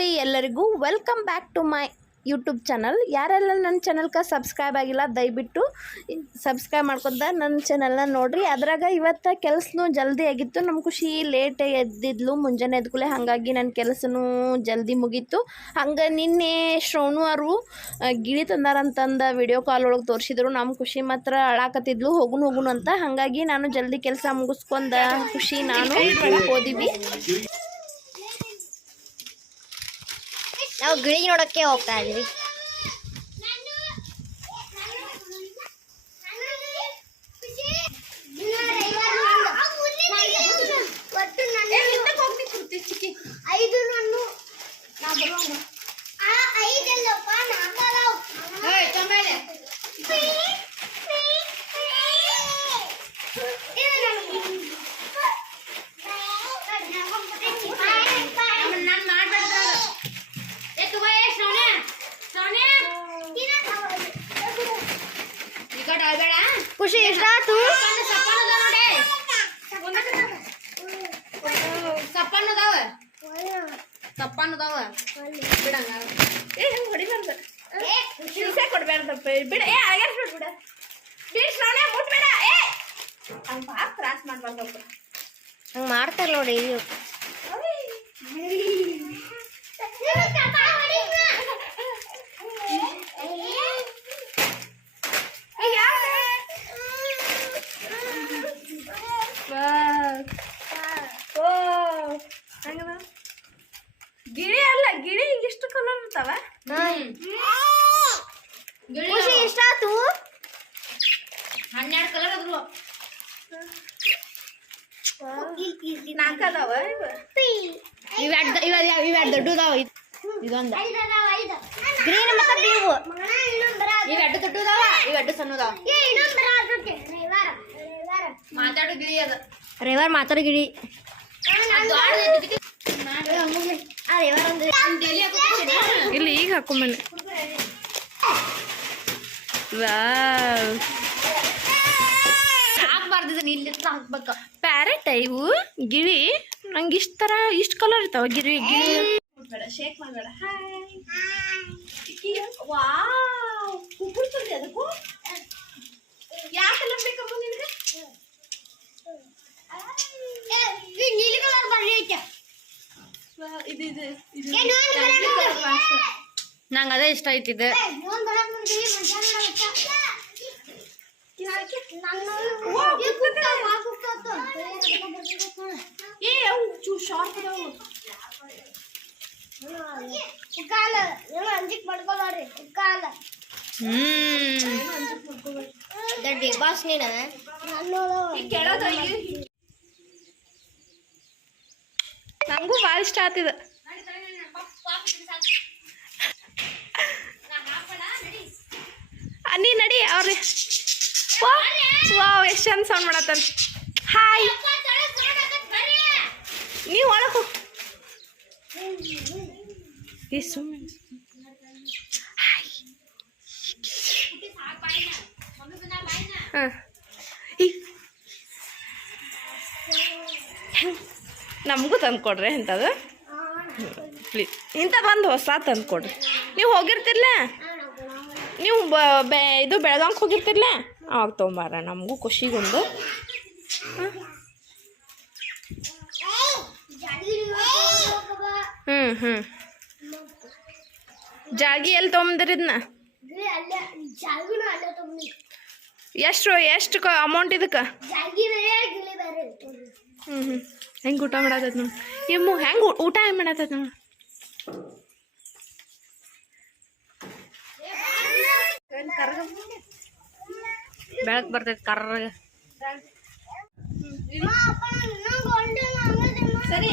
ರೀ ಎಲ್ಲರಿಗೂ welcome back to my YouTube channel. ಯಾರೆಲ್ಲ ನನ್ನ ಚಾನಲ್ಗೆ ಸಬ್ಸ್ಕ್ರೈಬ್ ಆಗಿಲ್ಲ ದಯವಿಟ್ಟು ಸಬ್ಸ್ಕ್ರೈಬ್ ಮಾಡ್ಕೊಂಡ ನನ್ನ ಚಾನಲ್ನ ನೋಡಿರಿ. ಅದ್ರಾಗ ಇವತ್ತು ಕೆಲಸನೂ ಜಲ್ದಿ ಆಗಿತ್ತು. ನಮ್ಮ ಖುಷಿ ಲೇಟ್ ಎದ್ದಿದ್ಲು ಮುಂಜಾನೆ ಎದ್ಕೂಲೆ, ಹಾಗಾಗಿ ನನ್ನ ಕೆಲಸನೂ ಜಲ್ದಿ ಮುಗೀತು. ಹಂಗೆ ನಿನ್ನೆ ಶ್ರವಣು ಅವರು ಗಿಳಿ ತಂದಾರಂತಂದು ವಿಡಿಯೋ ಕಾಲ್ ಒಳಗೆ ತೋರಿಸಿದ್ರು. ನಮ್ಮ ಖುಷಿ ಮಾತ್ರ ಅಳಾಕತ್ತಿದ್ಲು ಹೋಗುನು ಅಂತ. ಹಾಗಾಗಿ ನಾನು ಜಲ್ದಿ ಕೆಲಸ ಮುಗಿಸ್ಕೊಂಡ ಖುಷಿ ನಾನು ಹೋದಿವಿ. ನಾವು ಗಿಳಿ ನೋಡಕ್ಕೆ ಹೋಗ್ತಾ ಇದೀವಿ. ಖುಷಿ ಇಷ್ಟ ಆಯ್ತು. ಮಾಡ್ತಾರ ನೋಡಿ. ಗಿಳಿ ಅಲ್ಲ, ಗಿಳಿ ಇಷ್ಟು ಕಲರ್ ಇರ್ತಾವ. ಖುಷಿ ಇಷ್ಟ ಆಯ್ತು. 12 ಕಲರ್ ಅದ್ರು. 4 ಅದಾವ. ಇವೆರಡು ದೊಡ್ಡದಾವ. ಇದೊಂದು ಗ್ರೀನ್ ಮತ್ತೆ ಬ್ಲೂ. ಇವೆರಡು ದೊಡ್ಡದಾವ, ಇವೆರಡು ಸಣ್ಣದಾವ. ಮಾತಾಡೋ ಗಿಳಿ ಅದ. ರೇವರ್ ಮಾತಾಡೋ ಗಿಳಿ. ಇಲ್ಲಿ ಈಗ ಹಾಕೊಂಬನ್ನಿ. ಹಾಕ್ಬಾರ್ದಿದ್ದೀನಿ, ಇಲ್ಲಿ ಹಾಕ್ಬೇಕ. ಪ್ಯಾರೆಟ್ ಇವು ಗಿಳಿ. ನಂಗೆ ಇಷ್ಟು ಕಲರ್ ಇರ್ತಾವ ಗಿಳಿ. ಶೇಕ್ ಮಾಡಬೇಡ. ವಾವ್, ಕುಕ್ಕುರ್ತದೆ ಅದಕ್ಕೂ. ಯಾವ ಕಲರ್ ಬೇಕಮ್ಮ ನಿನಗೆ? ನೀಲಿ ಕಲರ್ ಬರ್ರಿ ಐತೆ. ನಂಗೆ ಅದೇ ಇಷ್ಟ ಐತಿದೆ. ಬಾಸ್ ನೀನ ನಮಗೂ ಭಾಳ ಇಷ್ಟ ಆಗ್ತಿದೆ. ನೀ ನಡಿ ಅವ್ರಿ. ವಾವ್, ಎಷ್ಟು ಚಂದ ಸೌಂಡ್ ಮಾಡತ್ತಾನ. ಹಾಯ್, ನೀವು ಒಳಗೆ ಸುಮ್ಮನೆ. ನಮಗೂ ತಂದು ಕೊಡ್ರಿ ಇಂಥದ್ದು ಪ್ಲೀಸ್. ಇಂಥದ್ದೊಂದು ಹೊಸ ತಂದು ಕೊಡ್ರಿ. ನೀವು ಹೋಗಿರ್ತಿರ್ಲ, ನೀವು ಇದು ಬೆಳಗಾವಿಗೆ ಹೋಗಿರ್ತಿರ್ಲ, ಅವಾಗ ತೊಗೊಂಬಾರ ನಮಗೂ ಖುಷಿಗೊಂದು. ಜಾಗಿ ಎಲ್ಲಿ ತೊಗೊಂಬಂದ್ರಿ ಇದನ್ನ? ಎಷ್ಟು ಅಮೌಂಟ್ ಇದಕ್ಕೆ? ಹೆಂಗೆ ಊಟ ಮಾಡತ್ತೈತೆ ನೋಡಿ. ಇಮ್ಮು ಹೆಂಗೆ ಊಟ ಹೆಂಗೆ ಮಾಡತ್ತೈತೆ ನೋಡಿ. ಬೆಳಕ್ ಬರ್ತೈತೆ ಕರ್ರಗ. ಸರಿ,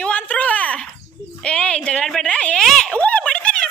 ಇವಂತ್ರು ಏ ಜಗಳಾಡ್ಬೇಡ್ರ. ಏ ಬಡಿತಾನೆ.